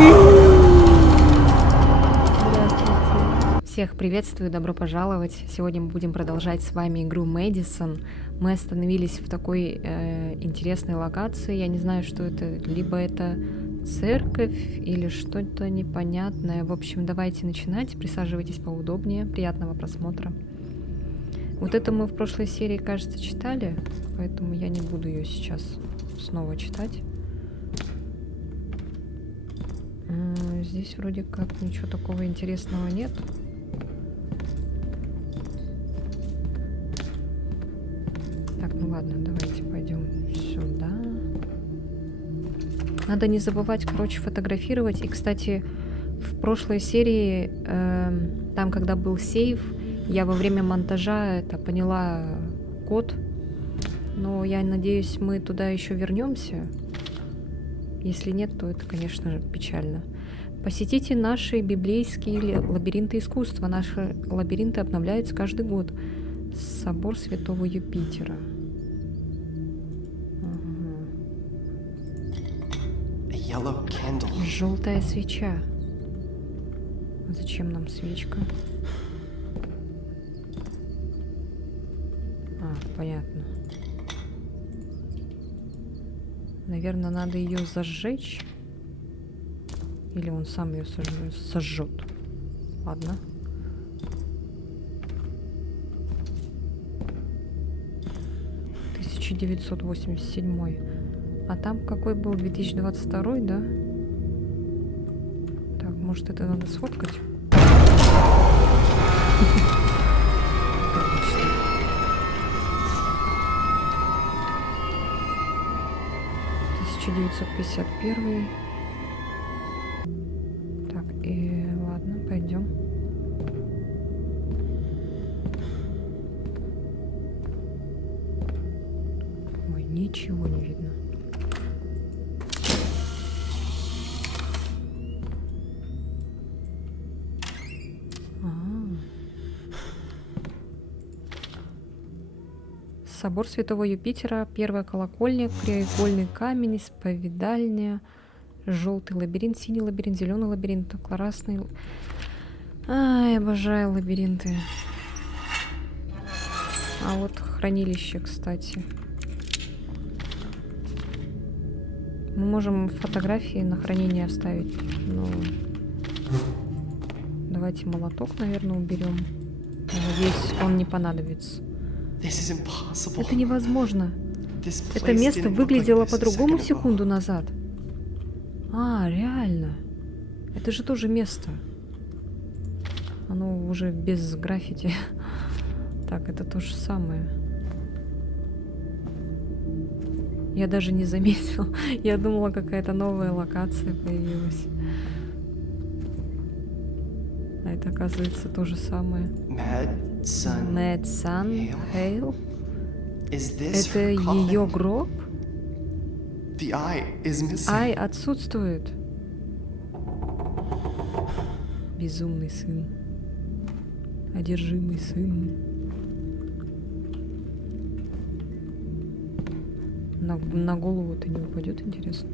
Здравствуйте. Всех приветствую, добро пожаловать. Сегодня мы будем продолжать с вами игру Мэдисон. Мы остановились в такой интересной локации. Я не знаю, что это. Либо это церковь или что-то непонятное. В общем, давайте начинать. Присаживайтесь поудобнее. Приятного просмотра. Вот это мы в прошлой серии, кажется, читали, поэтому я не буду ее сейчас снова читать. Здесь вроде как ничего такого интересного нет. Так, ну ладно, давайте пойдем сюда. Надо не забывать, короче, фотографировать. И, кстати, в прошлой серии, там, когда был сейв, я во время монтажа это поняла код. Но я надеюсь, мы туда еще вернемся. Если нет, то это, конечно же, печально. Посетите наши библейские лабиринты искусства. Наши лабиринты обновляются каждый год. Собор Святого Юпитера. Желтая свеча. Зачем нам свечка? Понятно. Наверное, надо ее зажечь. Или он сам ее сожжет. Ладно. «1987». А там какой был? 2022, да? Так, может, это надо сфоткать? 1951. Так, и ладно, пойдем. Ой, ничего не видно. Собор Святого Юпитера, первая колокольня, краеугольный камень, исповедальня, желтый лабиринт, синий лабиринт, зеленый лабиринт, красный. Ай, обожаю лабиринты. А вот хранилище, кстати. Мы можем фотографии на хранение оставить. Но давайте молоток, наверное, уберем. Надеюсь, он не понадобится. Это невозможно. Это место выглядело по-другому секунду назад. Реально. Это же тоже место. Оно уже без граффити. Так, это то же самое. Я даже не заметила. Я думала, какая-то новая локация появилась. А это, оказывается, то же самое. Mad Sun Hale. Это ее гроб? Ай отсутствует. Безумный сын. Одержимый сын. На голову-то не упадет, интересно.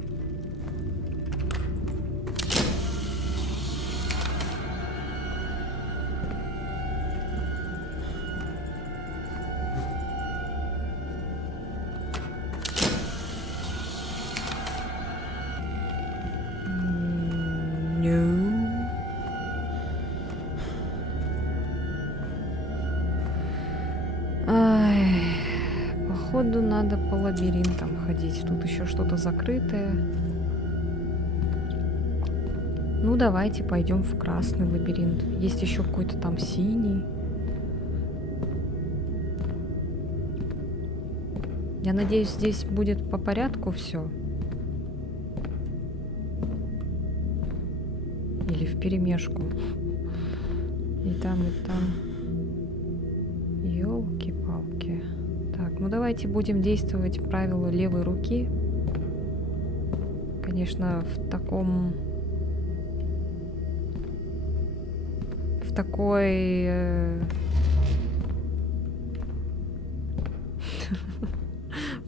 Походу надо по лабиринтам ходить. Тут еще что-то закрытое. Ну давайте пойдем в красный лабиринт. Есть еще какой-то там синий. Я надеюсь, здесь будет по порядку все. Или вперемешку. И там, и там. Ёлки-палки. Так, ну давайте будем действовать правилу левой руки. Конечно, в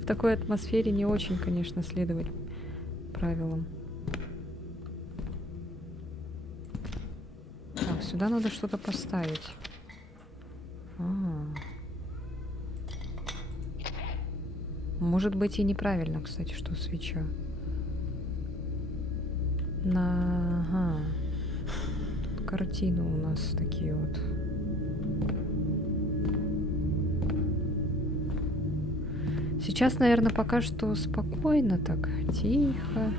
такой атмосфере не очень, конечно, следовать правилам. сюда надо что-то поставить. Может быть и неправильно, кстати, что свеча. Ага. Тут картины у нас такие вот. Сейчас, наверное, пока что спокойно так, тихо.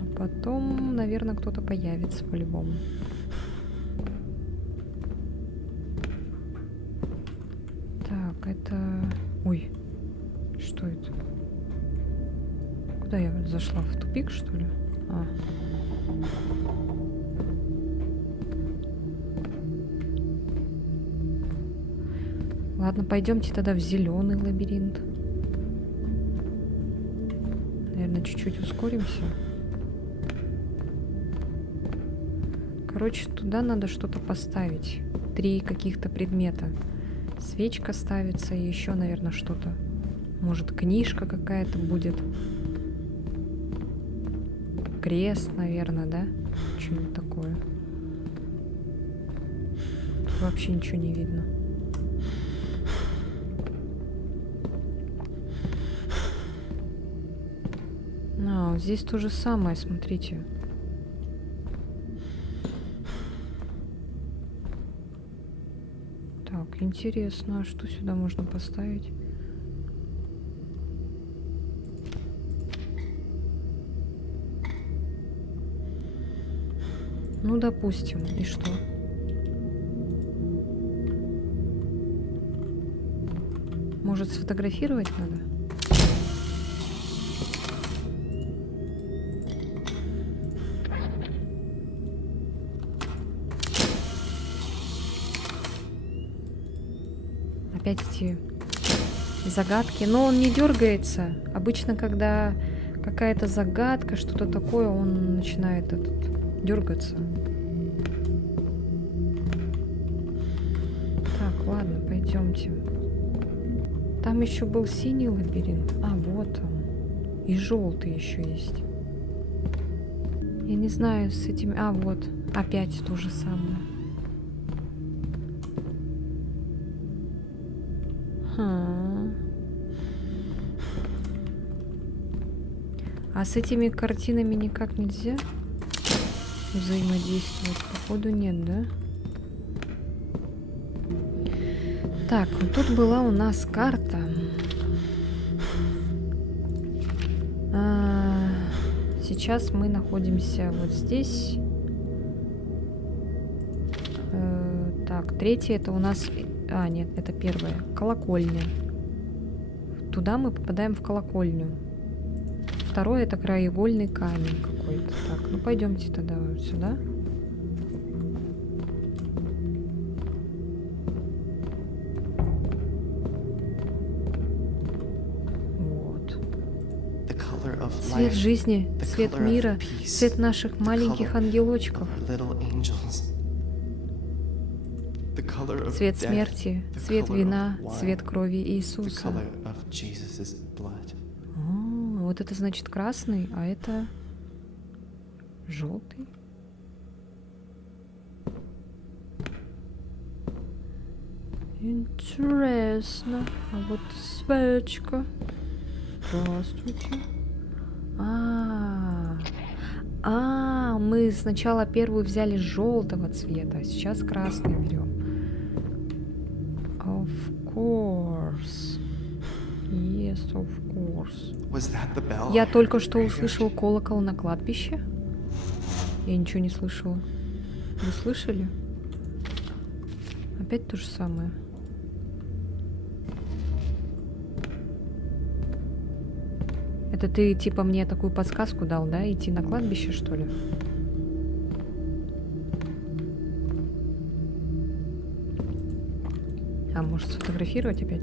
А потом, наверное, кто-то появится по-любому. Так, это... Ой, что это? Куда я зашла? В тупик, что ли? Ладно, пойдемте тогда в зеленый лабиринт. Наверное, чуть-чуть ускоримся. Короче, туда надо что-то поставить. 3 каких-то предмета. Свечка ставится и еще, наверное, что-то. Может, книжка какая-то будет. Крест, наверное, да? Что-нибудь такое. Тут вообще ничего не видно. Вот здесь то же самое, смотрите. Так, интересно, а что сюда можно поставить? Ну, допустим, и что? Может, сфотографировать надо? Опять эти загадки. Но он не дергается. Обычно, когда какая-то загадка, что-то такое, он начинает дергаться. Так, ладно, пойдемте. Там еще был синий лабиринт. А, вот он. И желтый еще есть. Я не знаю, с этими... А, вот. Опять то же самое. А с этими картинами никак нельзя взаимодействовать? Походу нет, да? Так, вот тут была у нас карта. Сейчас мы находимся вот здесь. Так, третье это у нас... А, нет, это первое. Колокольня. Туда мы попадаем в колокольню. Второе это краеугольный камень какой-то. Так, ну пойдемте тогда вот сюда. Вот. Цвет жизни, цвет мира, цвет наших маленьких ангелочков. Цвет смерти, цвет вина, цвет крови Иисуса. Вот это значит красный, а это желтый. Интересно. А вот свечка. Здравствуйте. Мы сначала первую взяли желтого цвета, а сейчас красный берем. Of course. Yes, of course. Я только что услышал колокол на кладбище. Я ничего не слышала. Вы слышали? Опять то же самое. Это ты типа мне такую подсказку дал, да? Идти на кладбище, что ли? А может сфотографировать опять?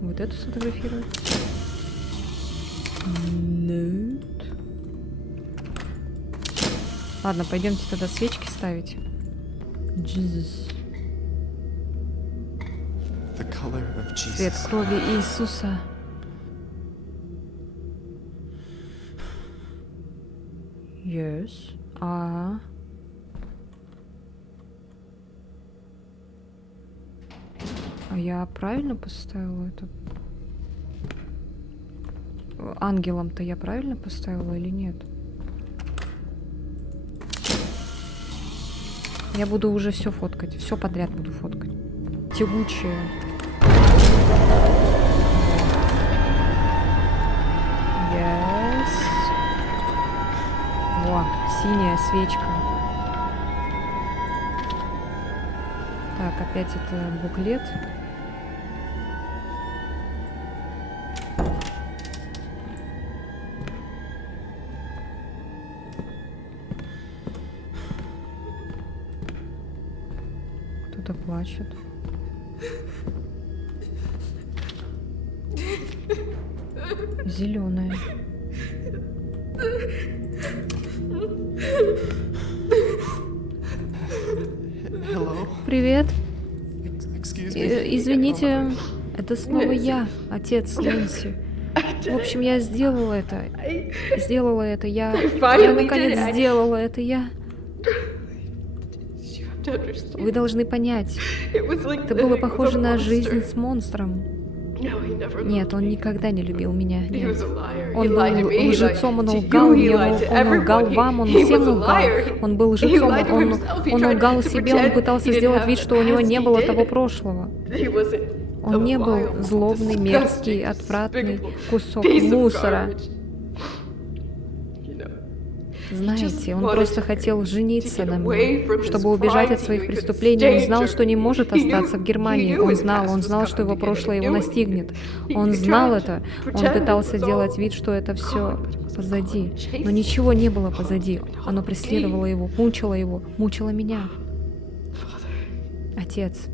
Вот эту сфотографировать? Нет. Ладно, пойдемте тогда свечки ставить. Jesus. Цвет крови Иисуса. Yes. А я правильно поставила это? Ангелом-то я правильно поставила или нет? Я буду уже все фоткать. Все подряд буду фоткать. Тягучее. Yes. Во, синяя свечка. Так, опять это буклет. Кто-то плачет. Зеленая. Привет. Извините, это снова я, отец Нэнси. В общем, я сделала это. Я наконец сделала это. Вы должны понять. Это было похоже на жизнь с монстром. Нет, он никогда не любил меня. Нет. Он был лжецом, он лгал мне, он лгал вам, он всем лгал. Он был лжецом, он лгал себе, он пытался сделать вид, что у него не было того прошлого. Он не был злобный, мерзкий, отвратный кусок мусора. Знаете, он просто хотел жениться на мне, чтобы убежать от своих преступлений. Он знал, что не может остаться в Германии. Он знал, что его прошлое его настигнет. Он знал это. Он пытался делать вид, что это все позади. Но ничего не было позади. Оно преследовало его, мучило меня. Отец,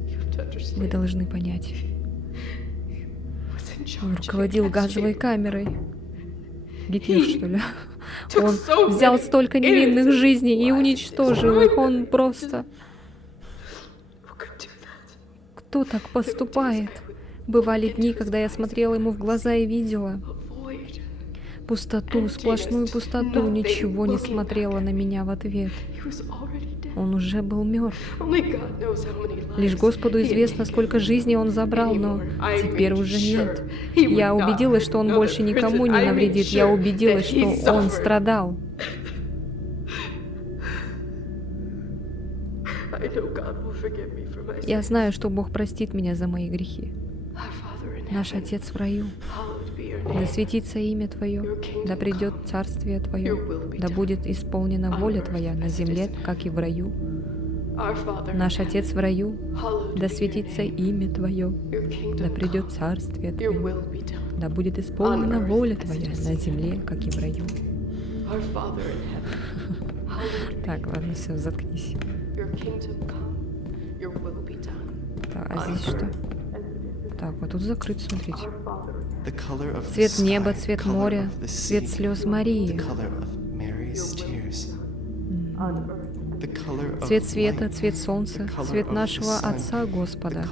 вы должны понять. Он руководил газовой камерой. Гитлер, что ли? Он взял столько невинных жизней и уничтожил их. Он просто... Кто так поступает? Бывали дни, когда я смотрела ему в глаза и видела пустоту, сплошную пустоту, ничего не смотрела на меня в ответ. Он уже был мертв. Лишь Господу известно, сколько жизней он забрал, но теперь уже нет. Я убедилась, что он больше никому не навредит. Я убедилась, что он страдал. Я знаю, что Бог простит меня за мои грехи. Наш Отец в раю. Да светится имя Твое, да придет царствие Твое, да будет исполнена воля Твоя на земле, как и в раю. Наш Отец в раю, да светится имя Твое, да придет царствие Твое, да будет исполнена воля Твоя на земле, как и в раю. Так, ладно, все, заткнись. Так, а здесь что? Так, вот тут закрыт, смотрите. Цвет неба, цвет моря, цвет слез Марии. Цвет света, цвет солнца, цвет нашего Отца Господа.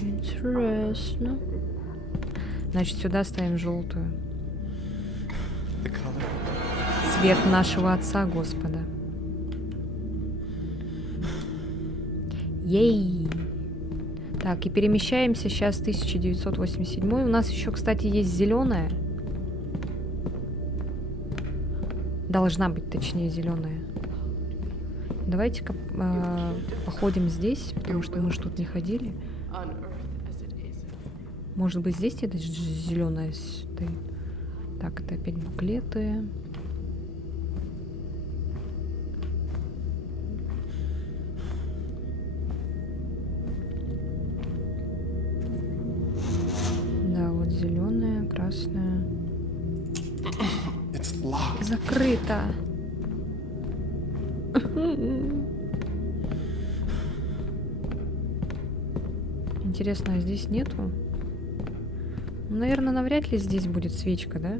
Интересно. Значит, сюда ставим желтую. Цвет нашего Отца Господа. Ей! Так, и перемещаемся сейчас в 1987. У нас еще, кстати, есть зеленая. Должна быть, точнее, зеленая. Давайте-ка походим здесь, потому что мы же тут не ходили. Может быть, здесь это зеленая стоит. Так, это опять буклеты. Зеленая, красная. Закрыто. Интересно, а здесь нету? Наверное, навряд ли здесь будет свечка, да?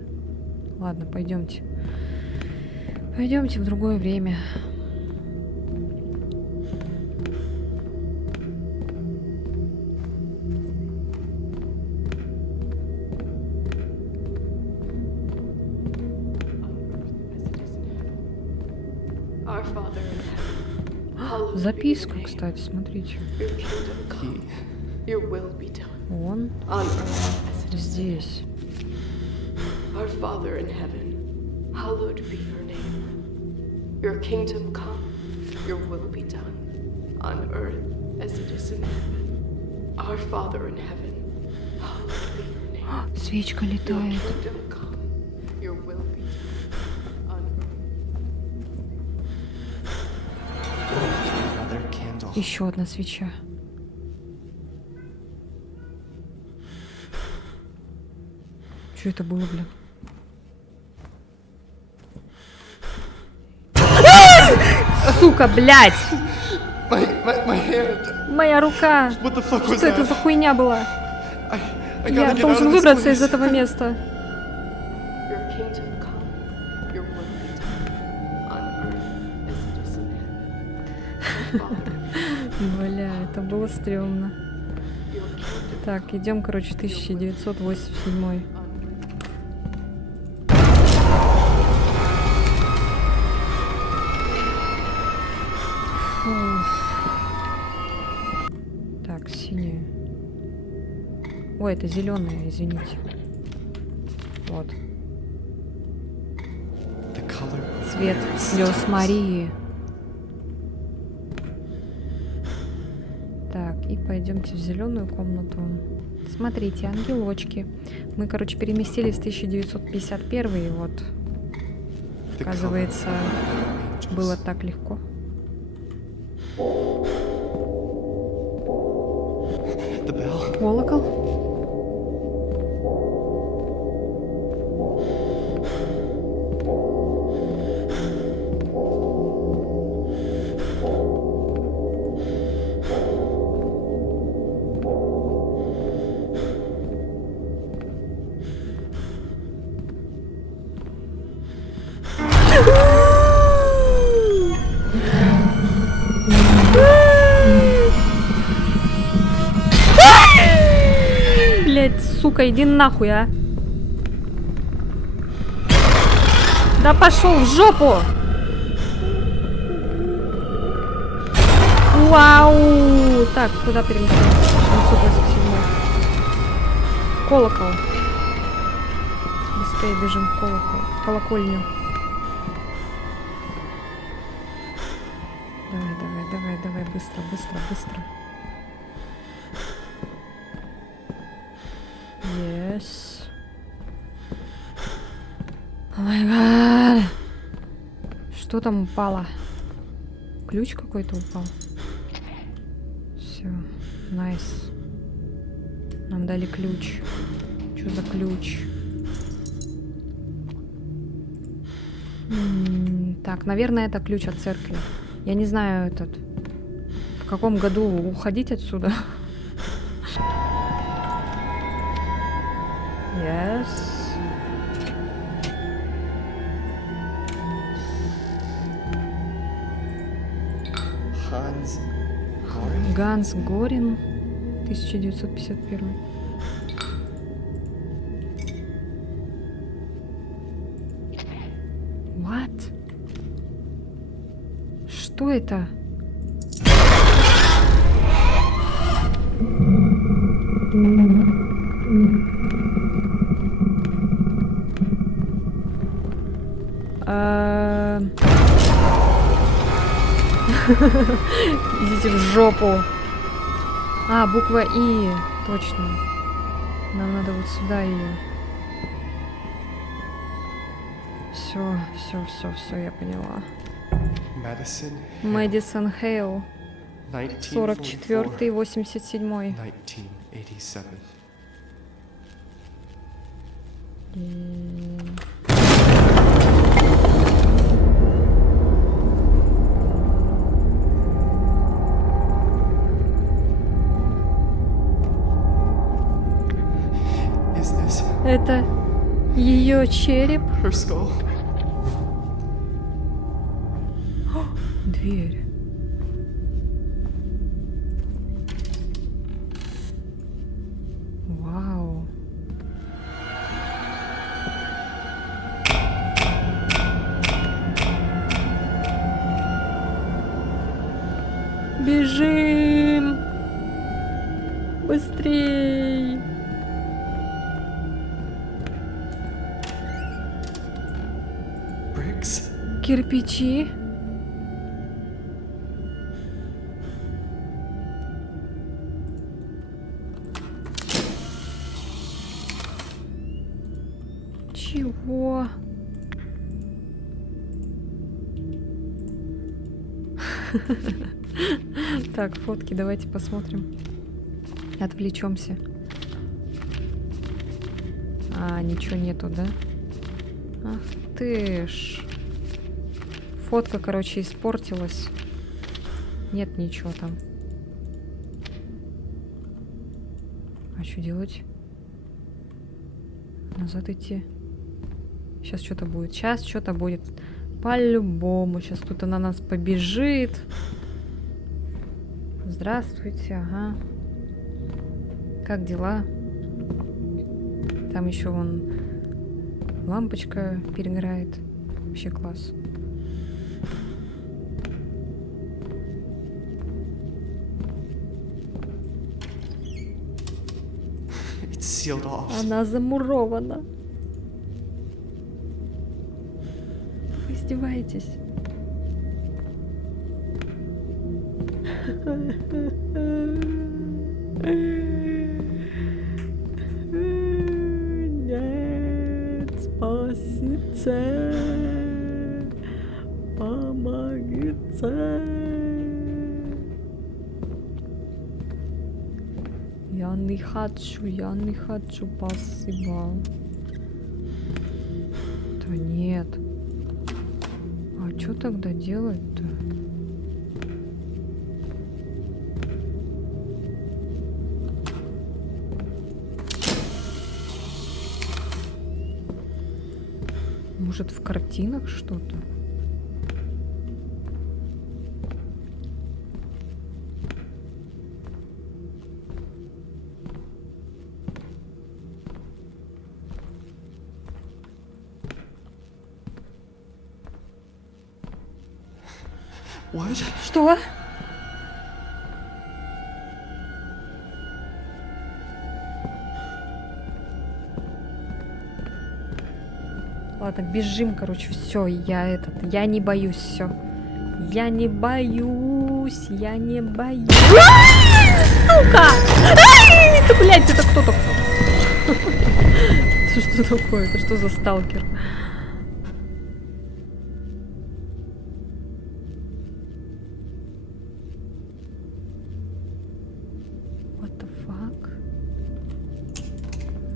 Ладно, пойдемте. Пойдемте в другое время. Our Father in heaven, hallowed be your Записку, name. кстати, смотрите. Your kingdom come. Your will be done Он on earth as it is in здесь. heaven. Our Father in heaven, hallowed be your name. Your kingdom come. Your will be done on earth as it is in heaven. Our Father in heaven, hallowed be your name. Свечка Your летает. kingdom come. Your will be done on earth. Another candle. Еще одна свеча. Что это было, блин? Сука, блядь! My hand. Моя рука! What the fuck was Что это that? за хуйня была? I Я gotta get out должен of this выбраться из place. этого места. Your kingdom come. Your will be done on earth as it is in heaven. Our Father, Бля, это было стрёмно. your kingdom Так, идем, короче, 1987. on earth. Так, синяя. Ой, это зеленая, извините. Вот. The color of Цвет Mary's слез tears. Марии. Так, и пойдемте в зеленую комнату. Смотрите, ангелочки. Мы, короче, переместились в 1951, и вот, The color оказывается, of angels. было так легко. The bell. Колокол? Блять, сука, иди нахуй, а. Да пошел в жопу! Вау! Так, куда перемещаемся? 787. Колокол. Быстрее бежим в колокол. В колокольню. Давай, давай, давай, давай, быстро, быстро, быстро. Yes. О май гад. Что там упало? Ключ какой-то упал. Все, найс. Нам дали ключ. Что за ключ? Так, наверное, это ключ от церкви. Я не знаю, в каком году уходить отсюда. Yes. Hans Goring. Ганс Горин, 1951. What? Что это? Идите в жопу. А, буква И. Точно. Нам надо вот сюда ее. Все, я поняла. Madison. Мэдисон Хейл. 1944. 44-й, 87-й. 1987. Is this Это ее череп. her skull? Дверь. Вау. Бежим! Быстрей! Bricks? Кирпичи. Чего? Так, фотки давайте посмотрим. Отвлечемся. А, ничего нету, да? Ах ты ж. Фотка, короче, испортилась. Нет ничего там. А что делать? Назад идти. Сейчас что-то будет. Сейчас что-то будет. По-любому. Сейчас кто-то на нас побежит. Здравствуйте, ага. Как дела? Там еще вон лампочка перегорает. Вообще класс. It's sealed off. Она замурована. Вы издеваетесь? Нет, спасите, помогите. Я не хочу, спасибо. Да нет. А что тогда делать-то? Может, в картинах что-то? What? Что? Ладно, бежим, короче, все, я не боюсь, все. Я не боюсь. Сука! Это, блядь, это кто такой? Это что такое? Это что за сталкер? What the fuck?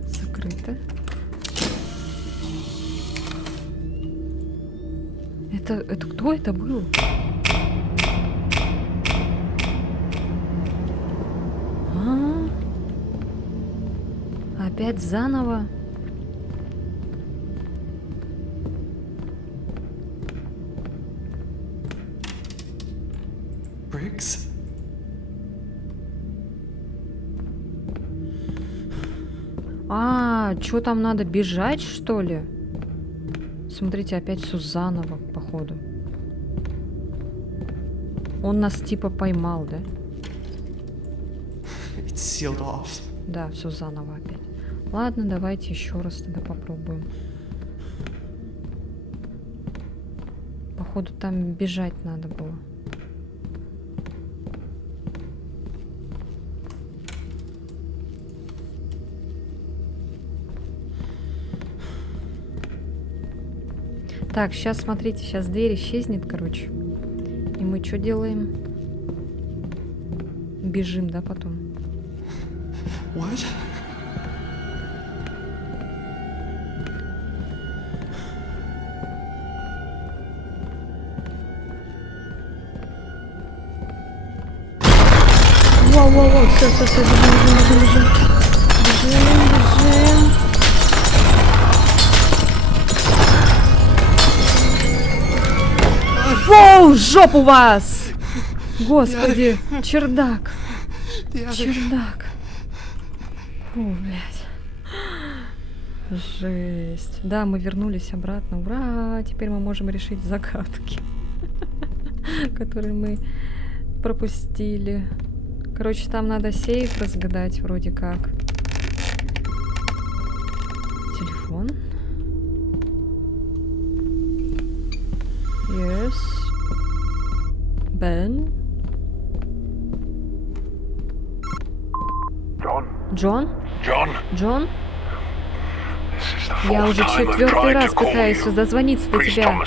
Закрыто. Это кто это был? А? Опять заново? Bricks? А, что там надо бежать, что ли? Смотрите, опять все заново, походу. Он нас типа поймал, да? It's sealed off. Да, все заново опять. Ладно, давайте еще раз тогда попробуем. Походу, там бежать надо было. Так, сейчас, смотрите, сейчас дверь исчезнет, короче. И мы что делаем? Бежим, да, потом? What? Воу, все, бежим. Бежим. Воу, жопу вас! Господи, чердак. Чердак. Фу, блядь. Жесть. Да, мы вернулись обратно. Ура! Теперь мы можем решить загадки, которые мы пропустили. Короче, там надо сейф разгадать вроде как. Телефон. Yes. Бен. Джон? Джон? Я уже четвертый раз пытаюсь дозвониться до тебя,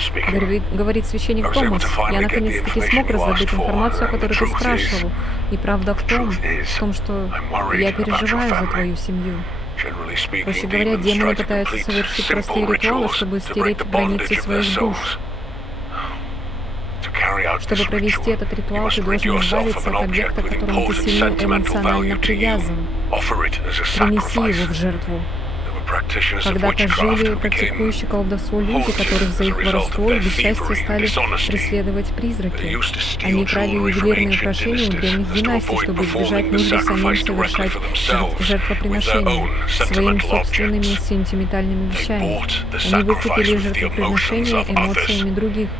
говорит священник Томас. Я наконец-таки смог раздобыть информацию, о которой ты спрашивал. И правда в том, что я переживаю за твою семью. Проще говоря, демоны пытаются совершить простые ритуалы, чтобы стереть границы своих душ. Чтобы провести этот ритуал, ты должен избавиться от объекта, к которому ты сильно эмоционально привязан. Принеси его в жертву. Когда-то жили практикующие колдовство люди, которых за их воровство и бесчастье стали преследовать призраки. Они крали ювелирные украшения у древних династий, чтобы избежать нужды самим совершать жертвоприношения своими собственными сентиментальными вещами. Они выкупили жертвоприношения эмоциями других.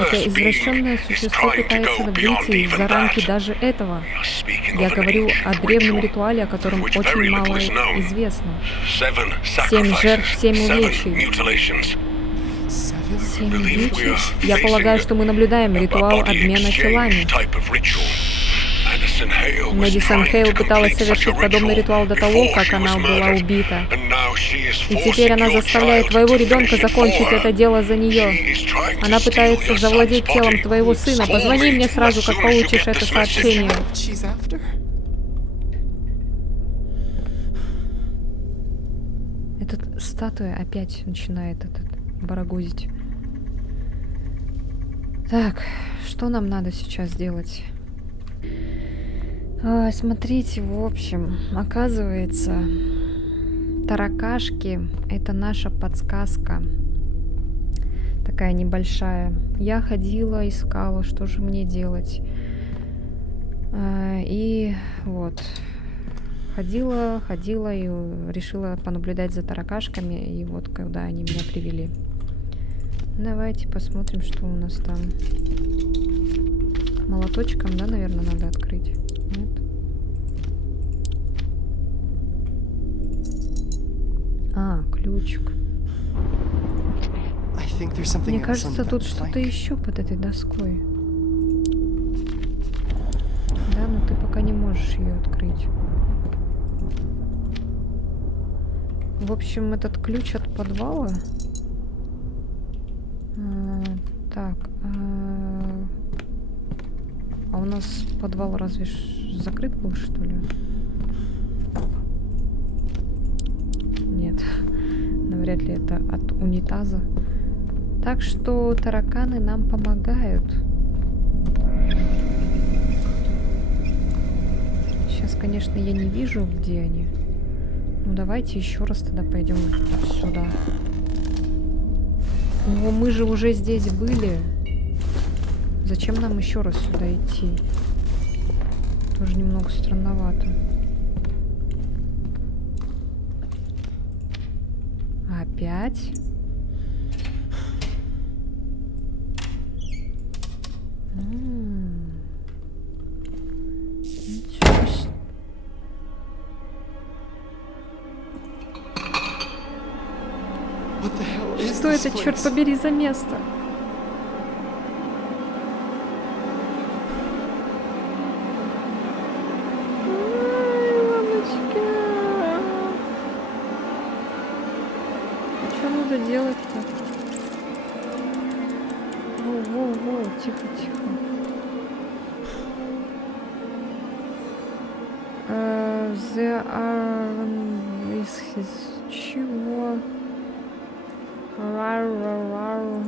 Это извращенное существо пытается выйти за рамки даже этого. Я говорю о древнем ритуале, о котором очень мало известно. 7 жертв, 7 увечий. 7 увечий? Я полагаю, что мы наблюдаем ритуал обмена телами. Мэдисон Хейл пыталась совершить подобный ритуал до того, как она была убита. И теперь она заставляет твоего ребенка закончить это дело за нее. Она пытается завладеть телом твоего сына. Позвони мне сразу, как получишь это сообщение. Эта статуя опять начинает барагозить. Так, что нам надо сейчас делать? Смотрите, в общем, оказывается, таракашки — это наша подсказка. Такая небольшая. Я ходила, искала, что же мне делать. И вот. Ходила и решила понаблюдать за таракашками. И вот когда они меня привели. Давайте посмотрим, что у нас там. Молоточком, да, наверное, надо открыть? Нет? Ключик. Мне кажется, тут что-то еще под этой доской. Да, но ты пока не можешь ее открыть. В общем, этот ключ от подвала. Так. А у нас подвал разве закрыт был, что ли? Нет. Навряд ли это от унитаза. Так что тараканы нам помогают. Сейчас, конечно, я не вижу, где они. Ну, давайте еще раз тогда пойдем сюда. Ну, мы же уже здесь были. Зачем нам еще раз сюда идти? Тоже немного странновато. Опять? Что это, черт побери, за место? Что надо делать-то? Воу, тихо. There are... Чего? Рару.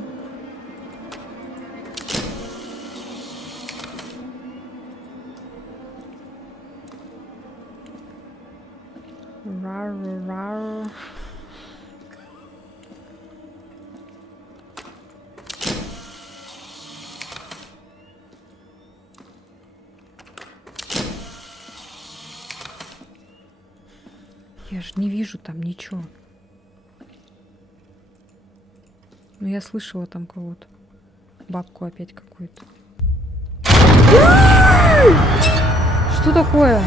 Я ж не вижу там ничего. Ну, я слышала там кого-то. Бабку опять какую-то. Что такое?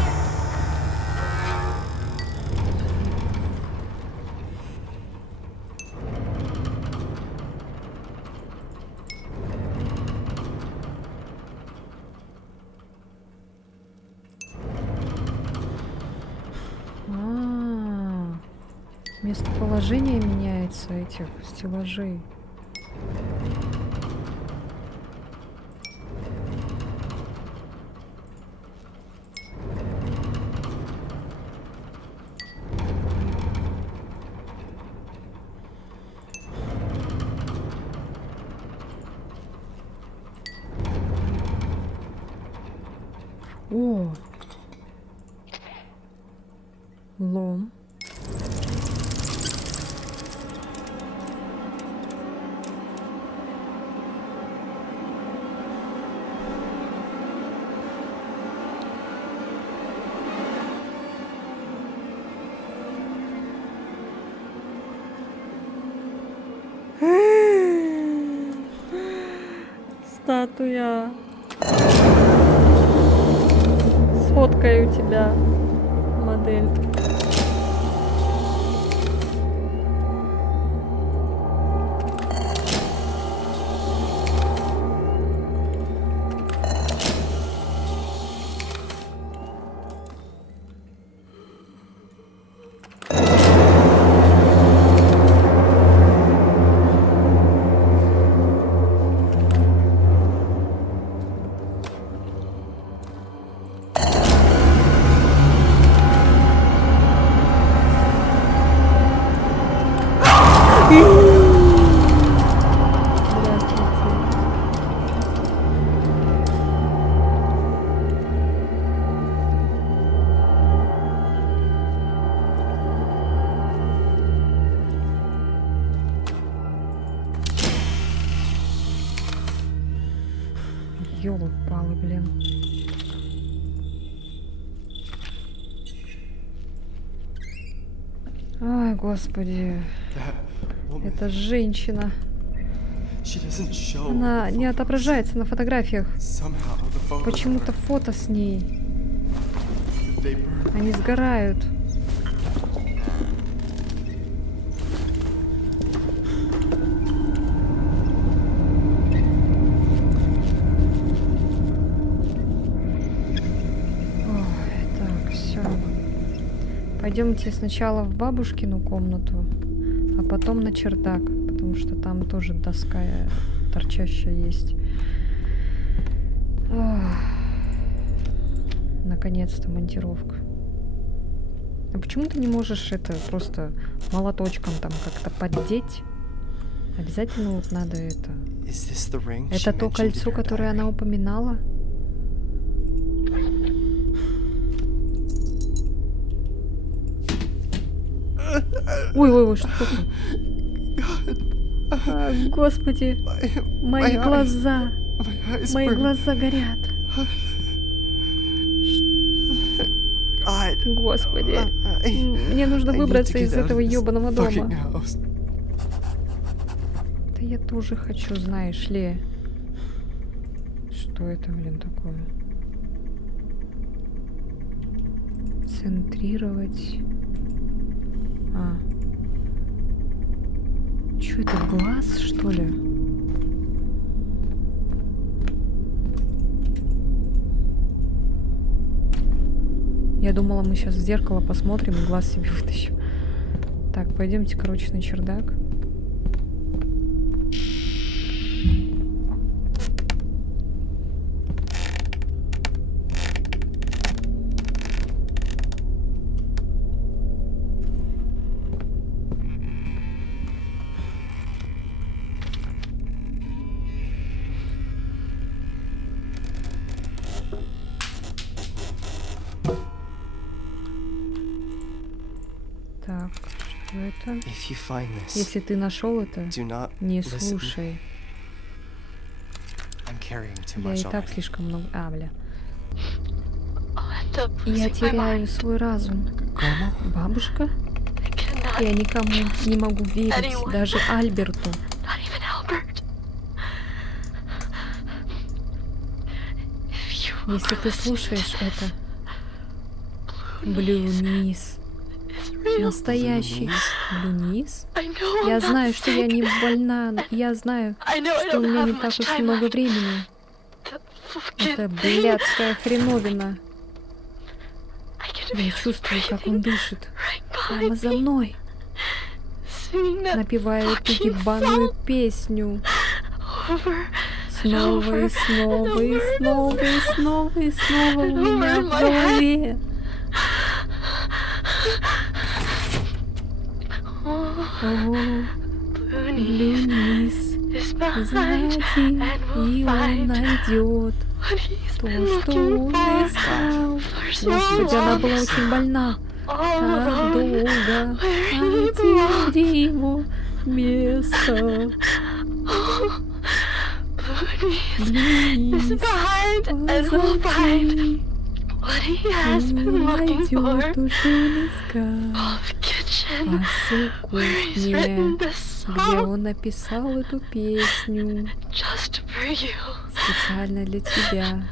Местоположение меняется этих стеллажей. О! Лом. Статуя. Сфоткаю тебя, модель. Ёлы-палы, блин. Ой, господи. That woman, Это женщина. she doesn't show. Она не отображается на фотографиях. Somehow the photos Почему-то are- фото с ней. they burn. Они сгорают. Ой, так, все. Пойдемте сначала в бабушкину комнату, а потом на чердак, потому что там тоже доска торчащая есть. Ох. Наконец-то монтировка. А почему ты не можешь это просто молоточком там как-то поддеть? Обязательно вот надо это. Is this the ring she Это то mentioned in кольцо, her которое diary? она упоминала? Ой, что такое? А, Господи, мои my глаза, My eyes мои burn. глаза горят. God. Господи, мне нужно I need to выбраться get из out of этого this ёбаного fucking дома. house. Да я тоже хочу, знаешь ли. Что это, блин, такое? Центрировать. А. Чё это, глаз, что ли? Я думала, мы сейчас в зеркало посмотрим и глаз себе вытащим. Так, пойдемте, короче, на чердак. Так, что это? If you find this, Если ты нашел это, do not не listen. слушай. I'm carrying too Я и much так already. слишком много... А, бля. I'll end up Я losing my теряю mind. свой разум. Grandma? Бабушка? I cannot, Я никому не могу верить, Anyone. даже Альберту. not even Albert. If you Если ты слушаешь это, Блюнис, настоящий Блюнис, я знаю, что я не больна, я знаю, что у меня не так уж много времени. Это блядская хреновина. Я чувствую, как он дышит. Прямо за мной. Напевая эту ебаную песню. Снова и снова и снова и снова и снова у меня в голове. О, Блюнис, сзади, и он найдет то, что он искал. Господи, она была очень больна. Так долго найти, где его место. Блюнис, позади, и он найдет то, что он искал. По всей кухне, где он написал эту песню специально для тебя.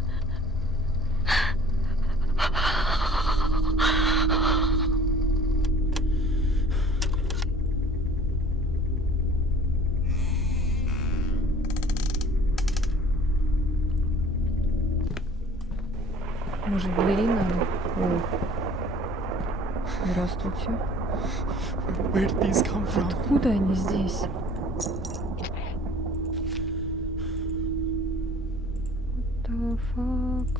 Может, двери надо? О. Здравствуйте. Where did these come from? Откуда они здесь? What the fuck?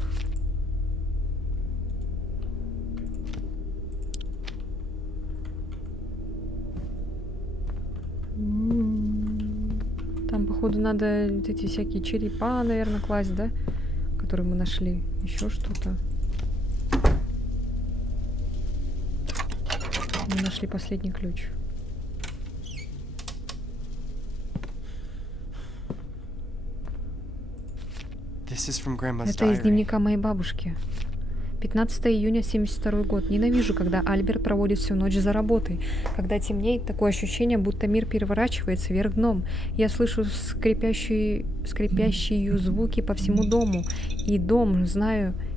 Там, походу, надо вот эти всякие черепа, наверное, класть, да? Которые мы нашли. Еще что-то. Мы нашли последний ключ. This is from Grandma's Это из diary. дневника моей бабушки. 15 июня 72 год. Ненавижу, когда Альберт проводит всю ночь за работой. Когда темнеет, такое ощущение, будто мир переворачивается вверх дном. Я слышу скрипящие звуки по всему дому. И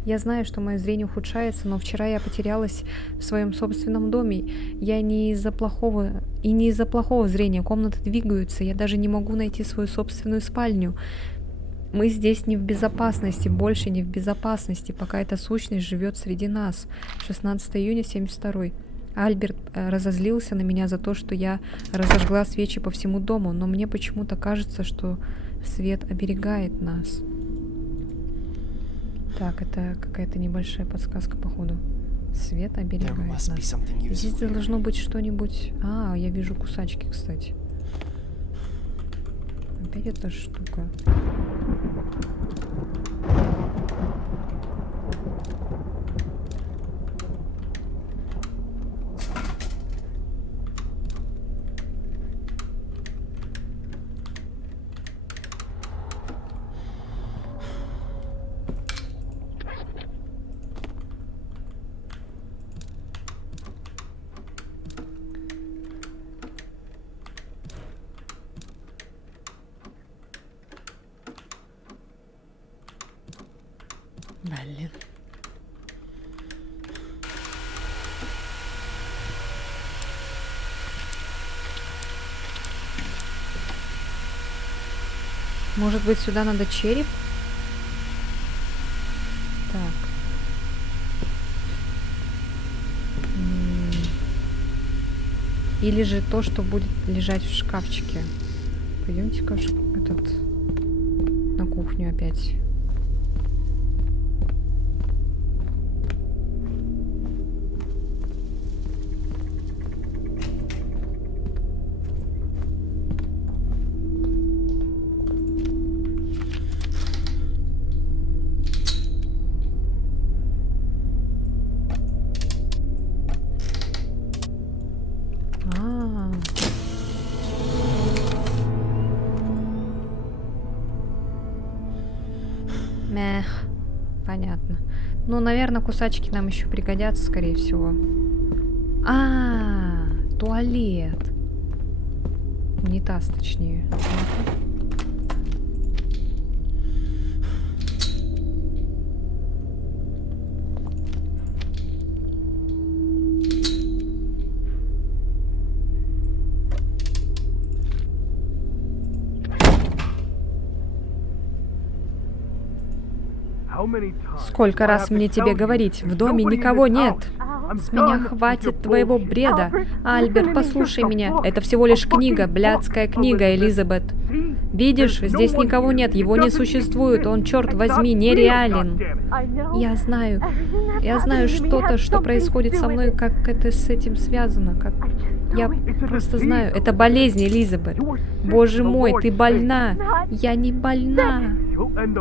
я знаю, что мое зрение ухудшается, но вчера я потерялась в своем собственном доме. Я не из-за плохого зрения. Комнаты двигаются. Я даже не могу найти свою собственную спальню. Мы здесь не в безопасности, больше не в безопасности, пока эта сущность живет среди нас. 16 июня 72. Альберт разозлился на меня за то, что я разожгла свечи по всему дому, но мне почему-то кажется, что свет оберегает нас. Так, это какая-то небольшая подсказка, походу. Свет There оберегает must be нас. something Здесь useful. должно быть что-нибудь... А, я вижу кусачки, кстати. Опять эта штука. Блин. Может быть, сюда надо череп? Так. Или же то, что будет лежать в шкафчике. Пойдемте-ка на кухню опять. Мэх. Понятно. Ну, наверное, кусачки нам еще пригодятся, скорее всего. Туалет. Унитаз, точнее. Сколько раз мне тебе говорить, в доме никого нет. С меня хватит твоего бреда. Альберт, послушай меня. Это всего лишь книга, блядская книга, Элизабет. Видишь, здесь никого нет, его не существует, он, черт возьми, нереален. Я знаю что-то, что происходит со мной, как это с этим связано, как... Я просто знаю, это болезнь, Элизабет. Боже мой, ты больна. Я не больна.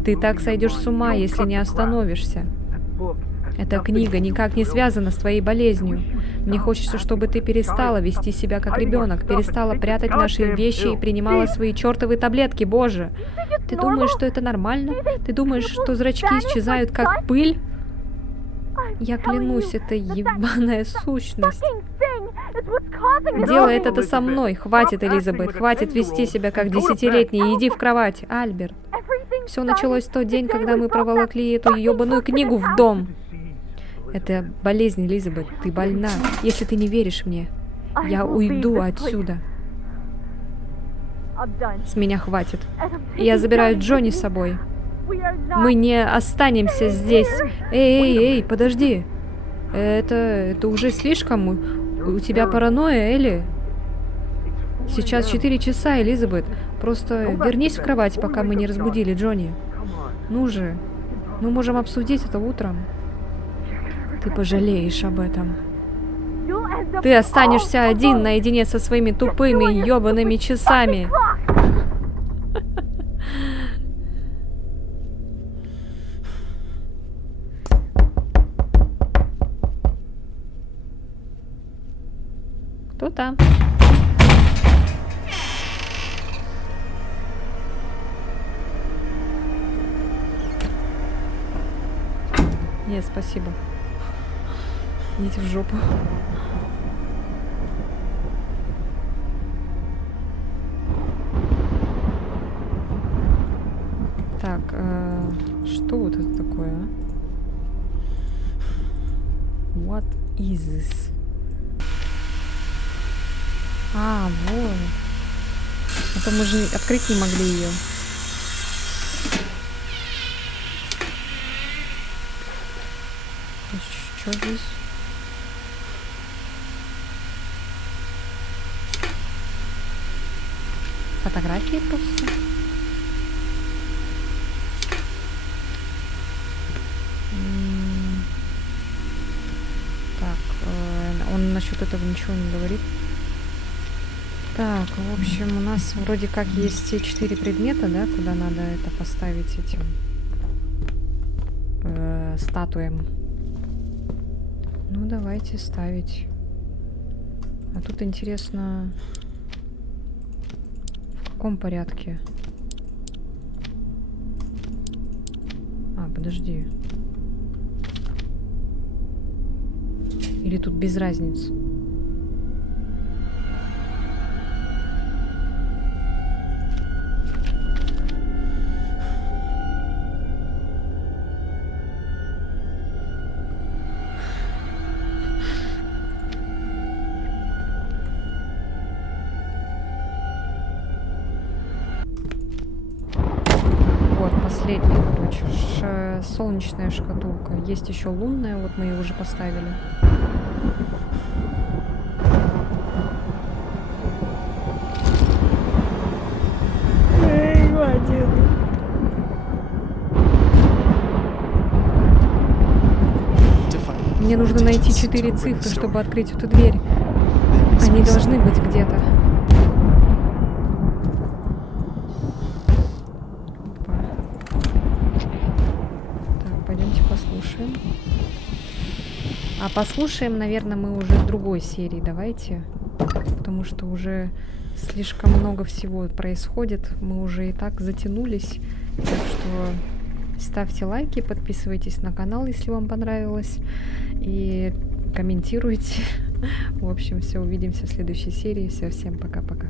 Ты так сойдешь с ума, если не остановишься. Эта книга никак не связана с твоей болезнью. Мне хочется, чтобы ты перестала вести себя как ребенок, перестала прятать наши вещи и принимала свои чертовы таблетки, Боже. Ты думаешь, что это нормально? Ты думаешь, что зрачки исчезают как пыль? Я клянусь, это ебаная сущность. Делает это со мной. Хватит, Элизабет, хватит вести себя как десятилетний. Иди в кровать, Альберт. Все началось в тот день, когда мы проволокли эту ебаную книгу в дом. Это болезнь, Элизабет. Ты больна. Если ты не веришь мне, я уйду отсюда. С меня хватит. Я забираю Джонни с собой. Мы не останемся здесь. Эй, подожди. Это уже слишком. У тебя паранойя, Элли? Сейчас 4 часа, Элизабет. Просто вернись в кровать, пока мы не разбудили Джонни. Ну же. Мы можем обсудить это утром. Ты пожалеешь об этом. Ты останешься один наедине со своими тупыми ёбаными часами. Кто там? Нет, спасибо. Идите в жопу. Так, что вот это такое, а? What is this? А, вот. А то мы же открыть не могли ее. Что здесь? Фотографии просто. Так, он насчет этого ничего не говорит. Так, в общем, у нас вроде как есть те 4 предмета, да, куда надо это поставить этим статуям. Ну, давайте ставить. А тут интересно, в каком порядке? А, подожди. Или тут без разницы? Последняя, короче, солнечная шкатулка. Есть еще лунная, вот мы ее уже поставили. Мне нужно найти 4 цифры, чтобы открыть эту дверь. Они должны быть где-то. Послушаем. А послушаем, наверное, мы уже в другой серии. Давайте. Потому что уже слишком много всего происходит. Мы уже и так затянулись. Так что ставьте лайки, подписывайтесь на канал, если вам понравилось. И комментируйте. В общем, все, увидимся в следующей серии. Все, всем пока-пока.